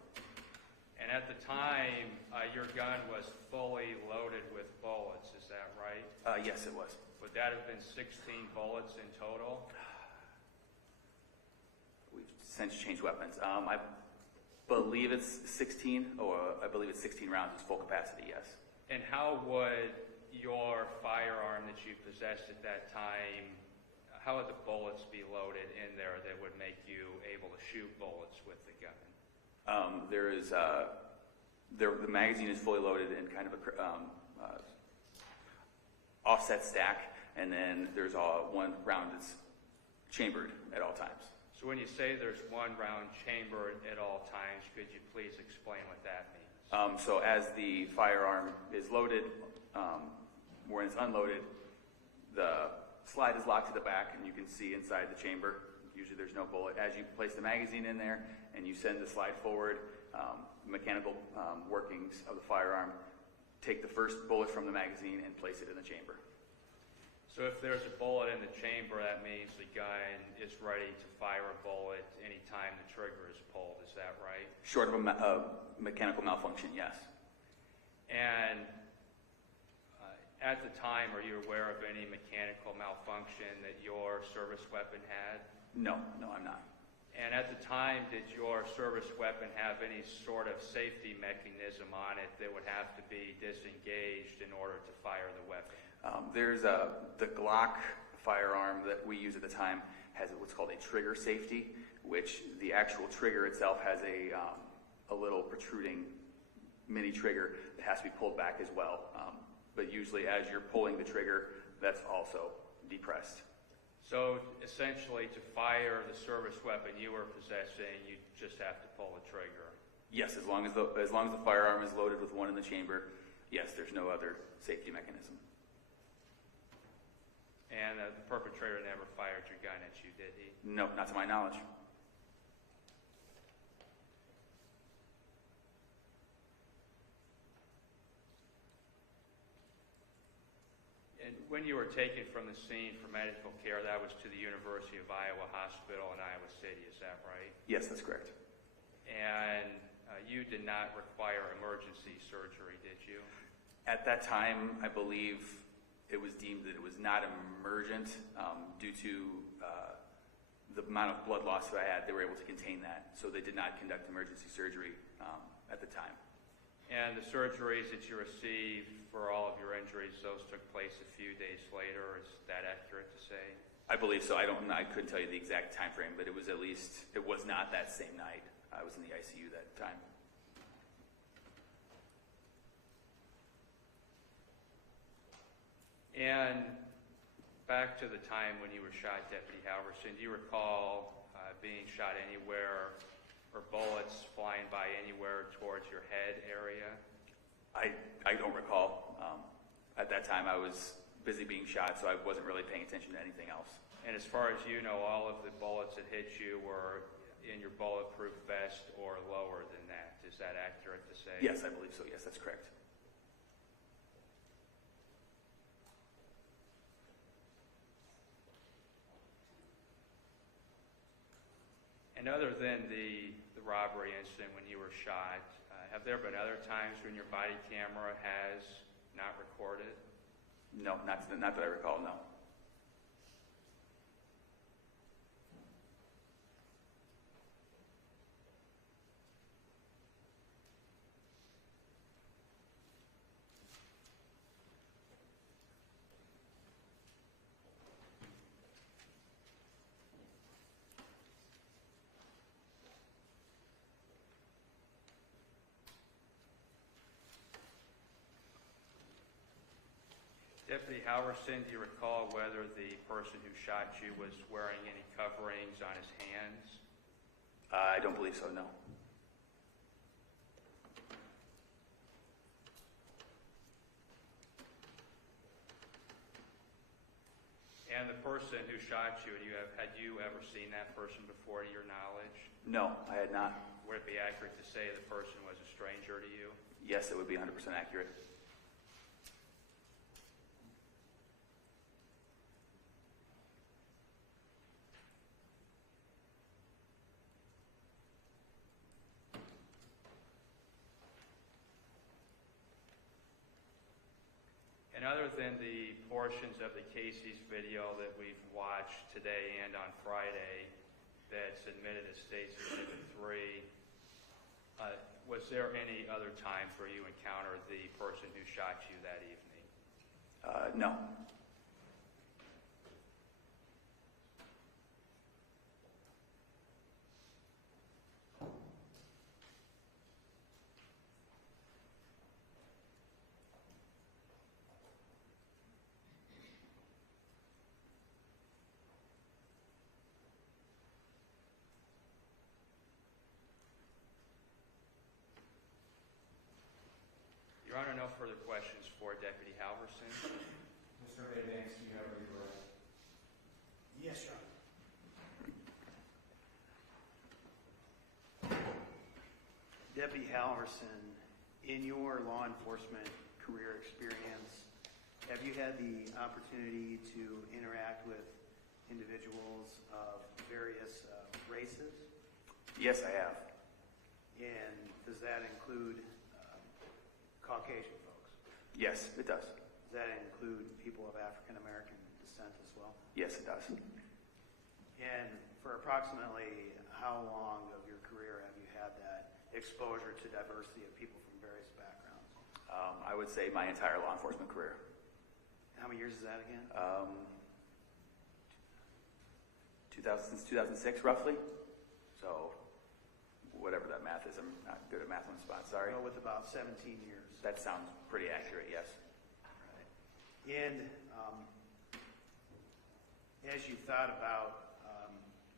And at the time, your gun was fully loaded with bullets, is that right? Yes, it was. Would that have been 16 bullets in total? We've since changed weapons. I believe it's 16, or I believe it's 16 rounds. It's full capacity, yes. And how would your firearm that you possessed at that time, how would the bullets be loaded in there that would make you able to shoot bullets with the gun? The magazine is fully loaded in kind of a offset stack, and then there's one round that's chambered at all times. So when you say there's one round chambered at all times, could you please explain what that means? So as the firearm is loaded, when it's unloaded, the slide is locked to the back, and you can see inside the chamber. Usually there's no bullet. As you place the magazine in there and you send the slide forward, mechanical workings of the firearm take the first bullet from the magazine and place it in the chamber. So if there's a bullet in the chamber, that means the gun is ready to fire a bullet anytime the trigger is pulled. Is that right? Short of a mechanical malfunction, yes. And at the time, are you aware of any mechanical malfunction that your service weapon had? No, I'm not. And at the time, did your service weapon have any sort of safety mechanism on it that would have to be disengaged in order to fire the weapon? There's the Glock firearm that we use at the time has what's called a trigger safety, which the actual trigger itself has a little protruding mini trigger that has to be pulled back as well. But usually as you're pulling the trigger, that's also depressed. So essentially, to fire the service weapon you were possessing, you just have to pull the trigger. Yes, as long as the firearm is loaded with one in the chamber, Yes, there's no other safety mechanism. And the perpetrator never fired your gun at you, did he? No, not to my knowledge. And when you were taken from the scene for medical care, that was to the University of Iowa Hospital in Iowa City, is that right? Yes, that's correct. And you did not require emergency surgery, did you? At that time, I believe it was deemed that it was not emergent due to the amount of blood loss that I had. They were able to contain that, so they did not conduct emergency surgery at the time. And the surgeries that you received for all of your injuries, those took place a few days later. Is that accurate to say? I believe so. I couldn't tell you the exact time frame, but it was not that same night. I was in the ICU that time. And back to the time when you were shot, Deputy Halverson, do you recall being shot anywhere or bullets flying by anywhere towards your head area? I don't recall. At that time, I was busy being shot, so I wasn't really paying attention to anything else. And as far as you know, all of the bullets that hit you were in your bulletproof vest or lower than that. Is that accurate to say? Yes, I believe so. Yes, that's correct. And other than the robbery incident when you were shot, have there been other times when your body camera has not recorded? No, not that I recall, no. Deputy Halverson, do you recall whether the person who shot you was wearing any coverings on his hands? I don't believe so, no. And the person who shot you, had you ever seen that person before to your knowledge? No, I had not. Would it be accurate to say the person was a stranger to you? Yes, it would be 100% accurate. And other than the portions of the Casey's video that we've watched today and on Friday that's admitted as State's Exhibit 3, was there any other time where you encountered the person who shot you that evening? No. Your Honor, no further questions for Deputy Halverson. Mr. Maybanks, do you have a rebuttal? Yes, Your Honor. Deputy Halverson, in your law enforcement career experience, have you had the opportunity to interact with individuals of various races? Yes, I have. And does that include Caucasian folks? Yes, it does. Does that include people of African American descent as well? Yes, it does. And for approximately how long of your career have you had that exposure to diversity of people from various backgrounds? I would say my entire law enforcement career. How many years is that again? Since 2006, roughly. So, whatever that math is, I'm not good at math on the spot, sorry. Well, with about 17 years. That sounds pretty accurate, yes. Right. And as you thought about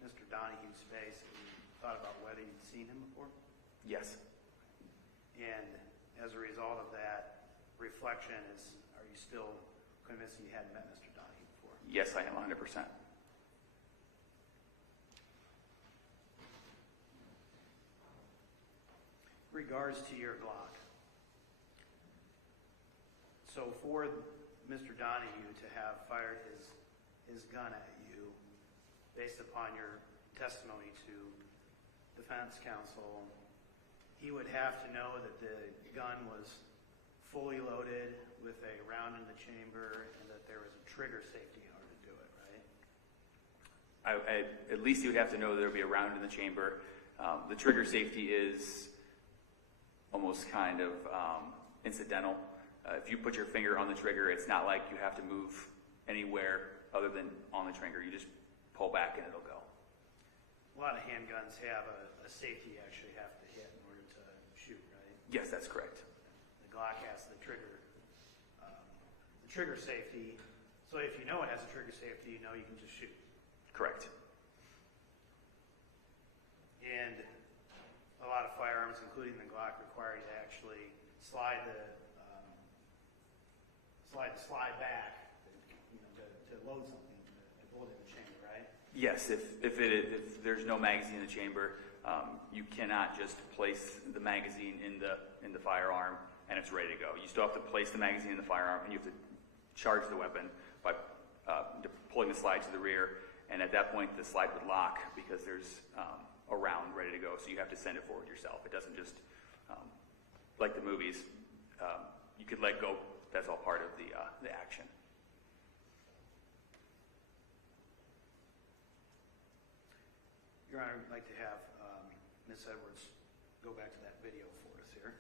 Mr. Donahue's face, have you thought about whether you'd seen him before? Yes. And as a result of that, reflection is, are you still convinced you hadn't met Mr. Donahue before? Yes, I am 100%. Regards to your Glock. So for Mr. Donahue to have fired his gun at you, based upon your testimony to defense counsel, he would have to know that the gun was fully loaded with a round in the chamber and that there was a trigger safety in order to do it, right? At least he would have to know there would be a round in the chamber. The trigger safety is almost kind of incidental. If you put your finger on the trigger, it's not like you have to move anywhere other than on the trigger. You just pull back and it'll go. A lot of handguns have a safety you actually have to hit in order to shoot, right? Yes, that's correct. The Glock has the trigger safety. So if you know it has a trigger safety, you know you can just shoot. Correct. And a lot of firearms, including the Glock, require you to actually slide back, to load something, to hold it in the chamber, right? Yes, if there's no magazine in the chamber, you cannot just place the magazine in the firearm and it's ready to go. You still have to place the magazine in the firearm and you have to charge the weapon by pulling the slide to the rear. And at that point, the slide would lock because there's a round ready to go. So you have to send it forward yourself. It doesn't just, like the movies, you could let go. That's all part of the action. Your Honor, I'd like to have Ms. Edwards go back to that video for us here.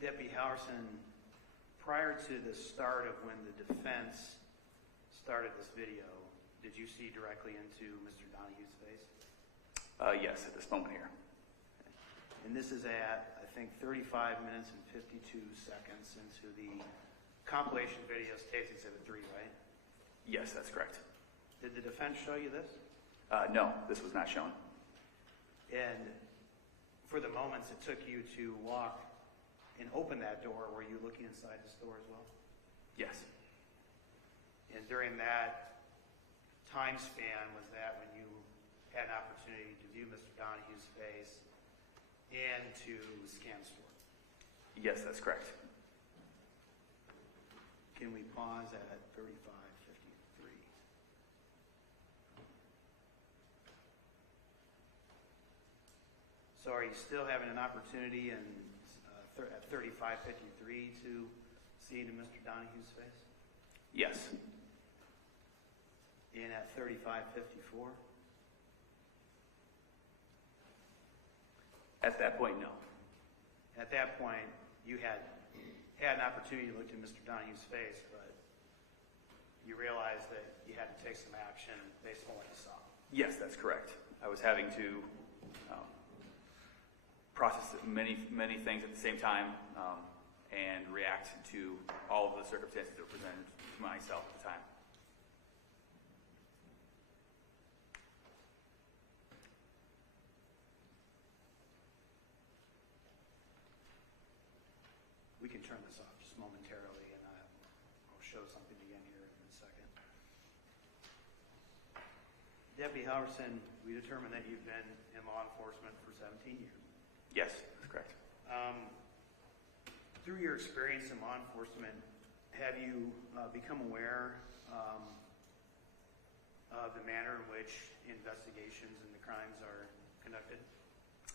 Deputy Halverson, prior to the start of when the defense started this video, did you see directly into Mr. Donahue's face? Yes, at this moment here. And this is at, I think, 35 minutes and 52 seconds into the compilation video, State's Exhibit 3, right? Yes, that's correct. Did the defense show you this? No, this was not shown. And for the moments it took you to walk and open that door, were you looking inside the store as well? Yes. And during that time span, was that when you had an opportunity to view Mr. Donahue's face and to scan the store? Yes, that's correct. Can we pause at 35:53? So are you still having an opportunity at 35:53 to see into Mr. Donahue's face? Yes. And at 35:54? At that point, no. At that point, you had an opportunity to look at Mr. Donahue's face, but you realized that you had to take some action based on what you saw. Yes, that's correct. I was having to process many things at the same time and react to all of the circumstances that were presented to myself at the time. We can turn this off just momentarily, and I'll show something again here in a second. Deputy Halverson, we determined that you've been in law enforcement for 17 years. Yes, that's correct. Through your experience in law enforcement, have you become aware of the manner in which investigations into crimes are conducted?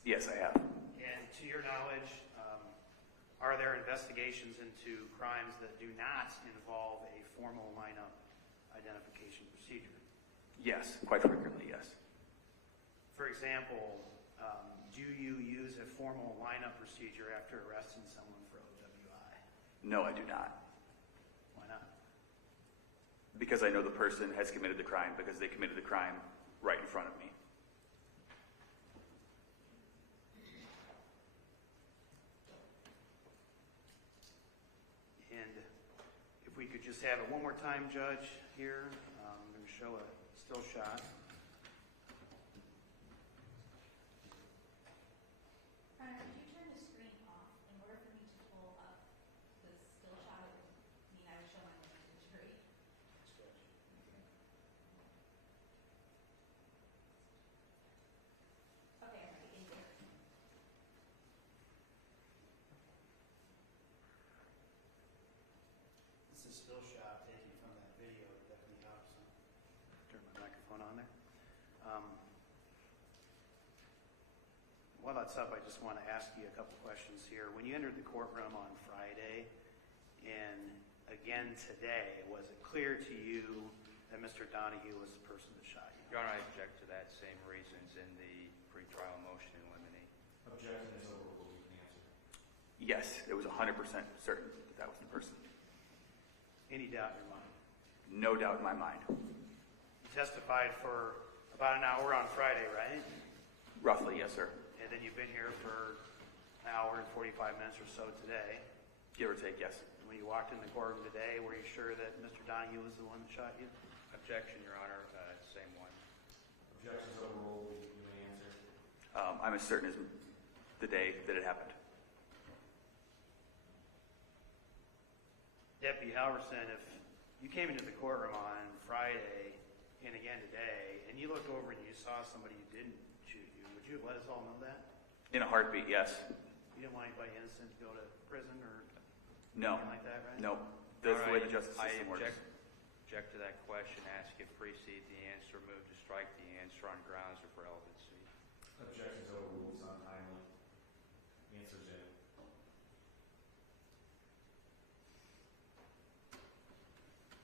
Yes, I have. And to your knowledge, are there investigations into crimes that do not involve a formal lineup identification procedure? Yes, quite frequently, yes. For example, do you use a formal lineup procedure after arresting someone for OWI? No, I do not. Why not? Because I know the person has committed the crime, because they committed the crime right in front of me. And if we could just have it one more time, Judge, here. I'm going to show a still shot. microphone on there. While that's up, I just want to ask you a couple questions here. When you entered the courtroom on Friday and again today, was it clear to you that Mr. Donahue was the person that shot you? Your Honor, I object to that same reasons in the pretrial motion in limine. Objection is overruled. You can answer. Yes, it was 100% certain that that was the person. Any doubt in your mind? No doubt in my mind. You testified for about an hour on Friday, right? Roughly, yes, sir. And then you've been here for an hour and 45 minutes or so today. Give or take, yes. When you walked in the courtroom today, were you sure that Mr. Donahue was the one that shot you? Objection, Your Honor, same one. Objection is overruled. You may answer. I'm as certain as the day that it happened. Deputy Halverson, if you came into the courtroom on Friday and again today, and you looked over and you saw somebody who didn't shoot you, would you have let us all know that? In a heartbeat, yes. You didn't want anybody innocent to go to prison or No. anything like that, right? No. That's the way the All right, justice system works. I object to that question. Ask it precede the answer. Move to strike the answer on grounds of relevancy. Objection is overruled. It's untimely. Answer's in.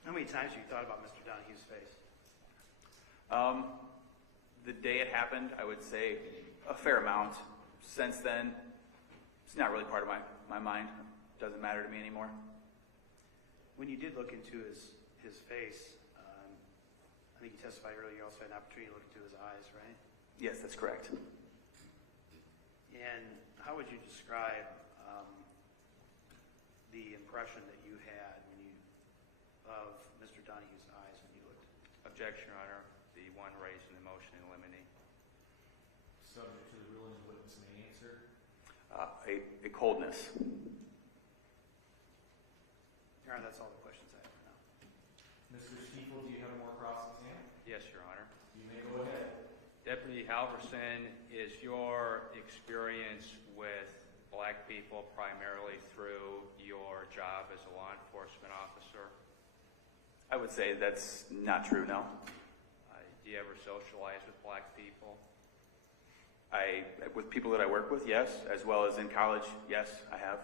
How many times have you thought about Mr. Donahue's face? The day it happened, I would say a fair amount. Since then, it's not really part of my mind. It doesn't matter to me anymore. When you did look into his face, I think you testified earlier, you also had an opportunity to look into his eyes, right? Yes, that's correct. And how would you describe the impression that you had of Mr. Donahue's eyes when you looked? Objection, Your Honor. The one raised in the motion in limine. Subject to the ruling, the witness may answer. A coldness. Your Honor, that's all the questions I have for now. Mr. Stiefel, do you have more cross-exam? Yes, Your Honor. You may go ahead. Deputy Halverson, is your experience with black people primarily through your job as a law enforcement officer? I would say that's not true, no. Do you ever socialize with black people? With people that I work with, yes, as well as in college, yes, I have.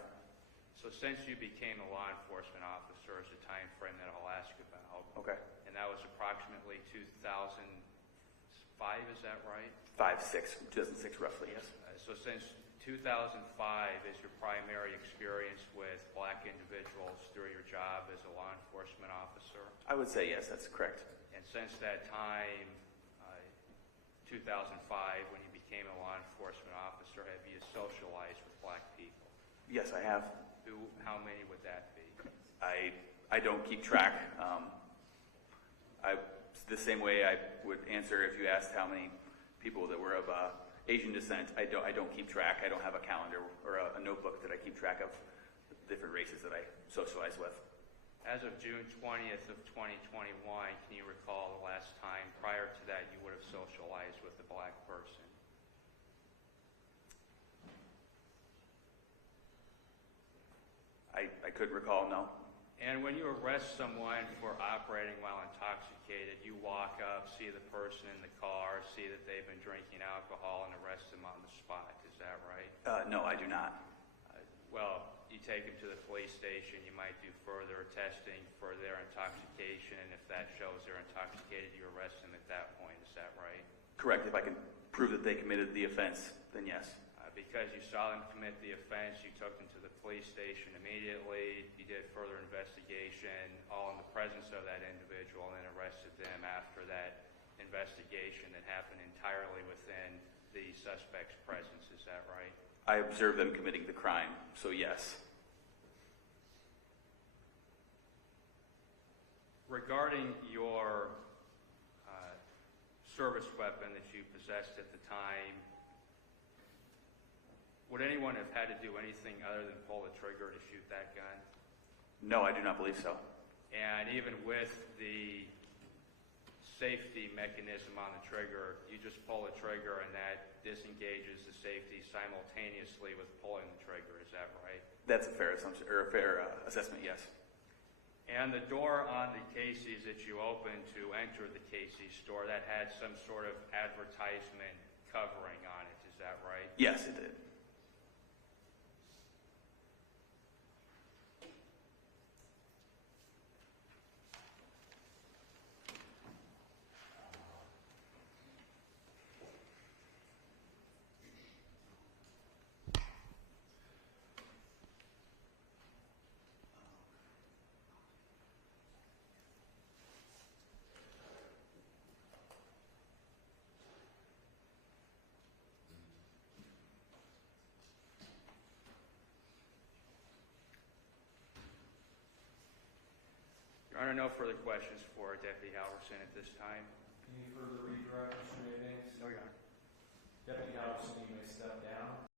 So since you became a law enforcement officer is a time frame that I'll ask about. Okay. And that was approximately 2005, is that right? 2006 roughly, yes. So since 2005 is your primary experience with black individuals through your job as a law enforcement officer? I would say yes, that's correct. And since that time, 2005, when you became a law enforcement officer, have you socialized with black people? Yes, I have. How many would that be? I don't keep track. The same way I would answer if you asked how many people that were of Asian descent. I don't keep track. I don't have a calendar or a notebook that I keep track of the different races that I socialize with. As of June 20th of 2021, can you recall the last time prior to that you would have socialized with a black person? I couldn't recall, no. And when you arrest someone for operating while intoxicated, you walk up, see the person in the car, see that they've been drinking alcohol, and arrest them on the spot. Is that right? No, I do not. Well, you take them to the police station. You might do further testing for their intoxication. And if that shows they're intoxicated, you arrest them at that point. Is that right? Correct. If I can prove that they committed the offense, then yes. Because you saw them commit the offense, you took them to the police station immediately, you did further investigation, all in the presence of that individual, and then arrested them after that investigation that happened entirely within the suspect's presence. Is that right? I observed them committing the crime, so yes. Regarding your service weapon that you possessed at the time, would anyone have had to do anything other than pull the trigger to shoot that gun? No, I do not believe so. And even with the safety mechanism on the trigger, you just pull the trigger and that disengages the safety simultaneously with pulling the trigger. Is that right? That's a fair assumption, or a fair assessment, yes. And the door on the Casey's that you opened to enter the Casey's store, that had some sort of advertisement covering on it, is that right? Yes, it did. Your Honor, no further questions for Deputy Halverson at this time. Any further redirect, Mr. Maybanks? No, Your Honor. Deputy Halverson, you may step down.